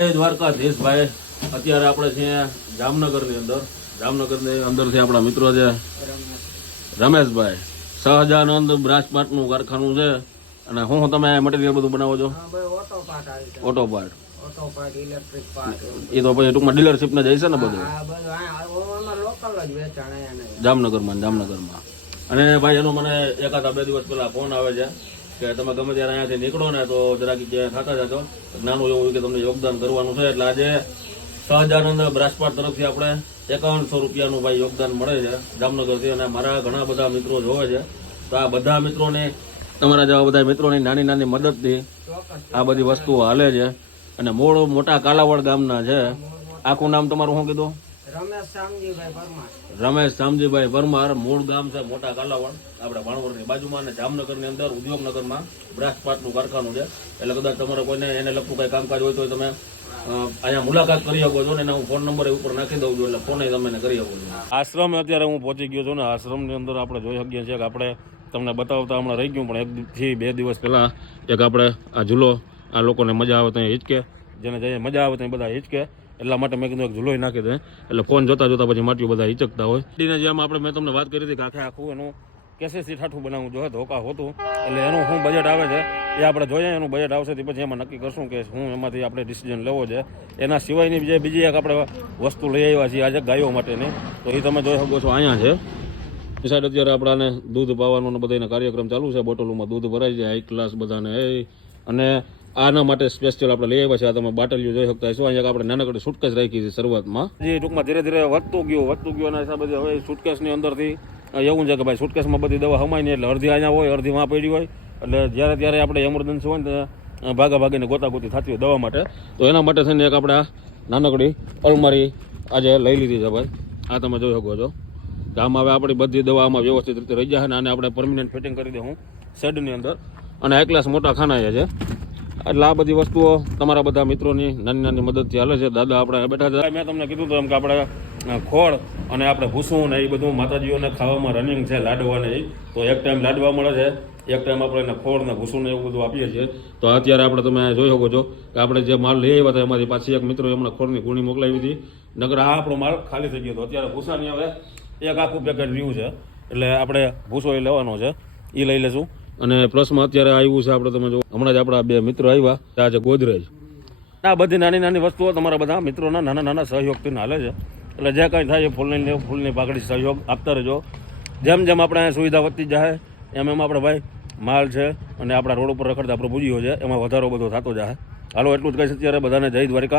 દ્વારકાધીશભાઈ અત્યારે આપણે છીએ જામનગરની અંદરથી આપણા મિત્રો છે રમેશભાઈ સહજાનંદ બ્રાસપાટનું કારખાનું છે. અને હું તમે મટીરિયલ બધું બનાવો છો? ઓટો પાર્ટ એ તો પછી ટૂંકમાં ડીલરશીપને જાય છે ને બધું જામનગરમાં. અને ભાઈ એનો મને એકાદ 2 દિવસ પહેલા ફોન આવે છે કે તમે ગમે ત્યારે અહીંયાથી નીકળો ને તો જરાક થતા જતો નાનું એવું કે તમને યોગદાન કરવાનું છે. એટલે આજે સહજાનંદ બ્રાસપાટ તરફથી આપણે 5100 રૂપિયાનું ભાઈ યોગદાન મળે છે જામનગરથી. અને મારા ઘણા બધા મિત્રો જોવે છે, તો આ બધા મિત્રોને, તમારા જેવા બધા મિત્રોની નાની નાની મદદથી આ બધી વસ્તુઓ હાલે છે. અને મૂળ મોટા કાલાવડ ગામના છે. આખું નામ તમારું શું કીધું? રમેશ શામજીભાઈ પરમાર. મૂળ ગામ છે મોટા કાલાવડ, આપણે ભાણવડની બાજુમાં. અને જામનગરની અંદર ઉદ્યોગનગરમાં બ્રાસપાટનું કારખાનું છે. એટલે કદાચ તમારે કોઈને એને લગતું કઈ કામકાજ હોય તો તમે અહીંયા મુલાકાત કરી શકો છો. ને હું ફોન નંબર ઉપર નાખી દઉં છું, એટલે ફોન તમે કરી શકો છો. આશ્રમ અત્યારે હું પહોંચી ગયો છું ને આશ્રમની અંદર આપણે જોઈ શકીએ છીએ કે આપણે તમને બતાવતા હમણાં રહી ગયું, પણ 1 થી 2 દિવસ પહેલા એક આપણે આ ઝૂલો, આ લોકોને મજા આવે ત્યાં હિચકે, જેને જઈએ મજા આવે ત્યાં બધા હિચકે, એટલા માટે મેં કીધું એક ઝૂલો નાખી દે. એટલે ફોન જોતા પછી માટીઓ બધા હિચકતા હોય. જેમ આપણે મેં તમને વાત કરી હતી કે આખું એનું કેસેસી ઠાઠું બનાવવું જોઈએ, ધોકા હોતું. એટલે એનું શું બજેટ આવે છે એ આપણે જોઈએ. એનું બજેટ આવશે તે પછી એમાં નક્કી કરશું કે શું એમાંથી આપણે ડિસિઝન લેવો છે. એના સિવાયની જે બીજી એક આપણે વસ્તુ લઈ આવ્યા છીએ આજે ગાયો માટેની, તો એ તમે જોઈ શકો છો અહીંયા છે. એ સાઈડ અત્યારે આપણાને દૂધ પાવાનો બધાનો કાર્યક્રમ ચાલુ છે. બોટલોમાં દૂધ ભરાય છે હાઈ ક્લાસ બધાને. અને આના માટે સ્પેશિયલ આપણે લઈ આવ્યા છે. આ તમે બાટલીઓ જોઈ શકતા હશો. અહીંયા આપણે નાનકડી સુટકેસ રાખી છે શરૂઆતમાં. જે ટૂંકમાં ધીરે ધીરે વધતું ગયું એના હિસાબે હવે સુટકેસની અંદરથી એવું છે કે ભાઈ સુટકેસમાં બધી દવા હમાય નહીં, એટલે અડધી અહીંયા હોય અડધી વાં પડી હોય. એટલે જ્યારે ત્યારે આપણે એમરજન્સી હોય ને ભાગાભાગીને ગોતાગોતી થતી હોય દવા માટે, તો એના માટે થઈને એક આપણે નાનકડી અલમારી આજે લઈ લીધી છે ભાઈ. આ તમે જોઈ શકો છો કે આમાં હવે આપણી બધી દવા આમાં વ્યવસ્થિત રીતે રહી જાય. અને આપણે પરમિનન્ટ ફિટિંગ કરી દઉં શેડની અંદર. અને હાઈ ક્લાસ મોટા ખાના છે. એટલે આ બધી વસ્તુઓ તમારા બધા મિત્રોની નાની નાની મદદથી હાલે છે. દાદા આપણે બેઠા છે. મેં તમને કીધું હતું એમ કે આપણે ખોળ અને આપણે ભૂસું ને એ બધું માતાજીઓને ખાવામાં રનિંગ છે, લાડવાને. તો એક ટાઈમ લાડવા મળે છે, એક ટાઈમ આપણે એને ખોળ ને ભૂસું ને એવું બધું આપીએ છીએ. તો અત્યારે આપણે તમે જોઈ શકો છો કે આપણે જે માલ લઈ આવ્યા હતા એમાંથી પાછી એક મિત્રો એમણે ખોળની ગુણી મોકલાવી હતી. નગર આ આપણો માલ ખાલી થઈ ગયો હતો. અત્યારે ભૂસાની હવે એક આખું પેકેટ રહ્યું છે. એટલે આપણે ભૂસો એ લેવાનો છે, એ લઈ લેશું. અને પ્લસમાં અત્યારે આવ્યું છે આપણે તમે જો હમણાં જ આપણા 2 મિત્રો આવ્યા, ત્યાં છે ગોદરેજ. આ બધી નાની નાની વસ્તુઓ તમારા બધા મિત્રોના નાના નાના સહયોગથી હાલે છે. એટલે જે કાંઈ થાય એ ફૂલની પાકડી સહયોગ આપતા રહેજો. જેમ જેમ આપણે અહીંયા સુવિધા વધતી જાય એમ આપણે ભાઈ માલ છે અને આપણા રોડ ઉપર રખડતા પ્રભુજીઓ છે એમાં વધારો બધો થતો જાય. હાલો એટલું જ કહીશ અત્યારે બધાને. જય દ્વારિકા.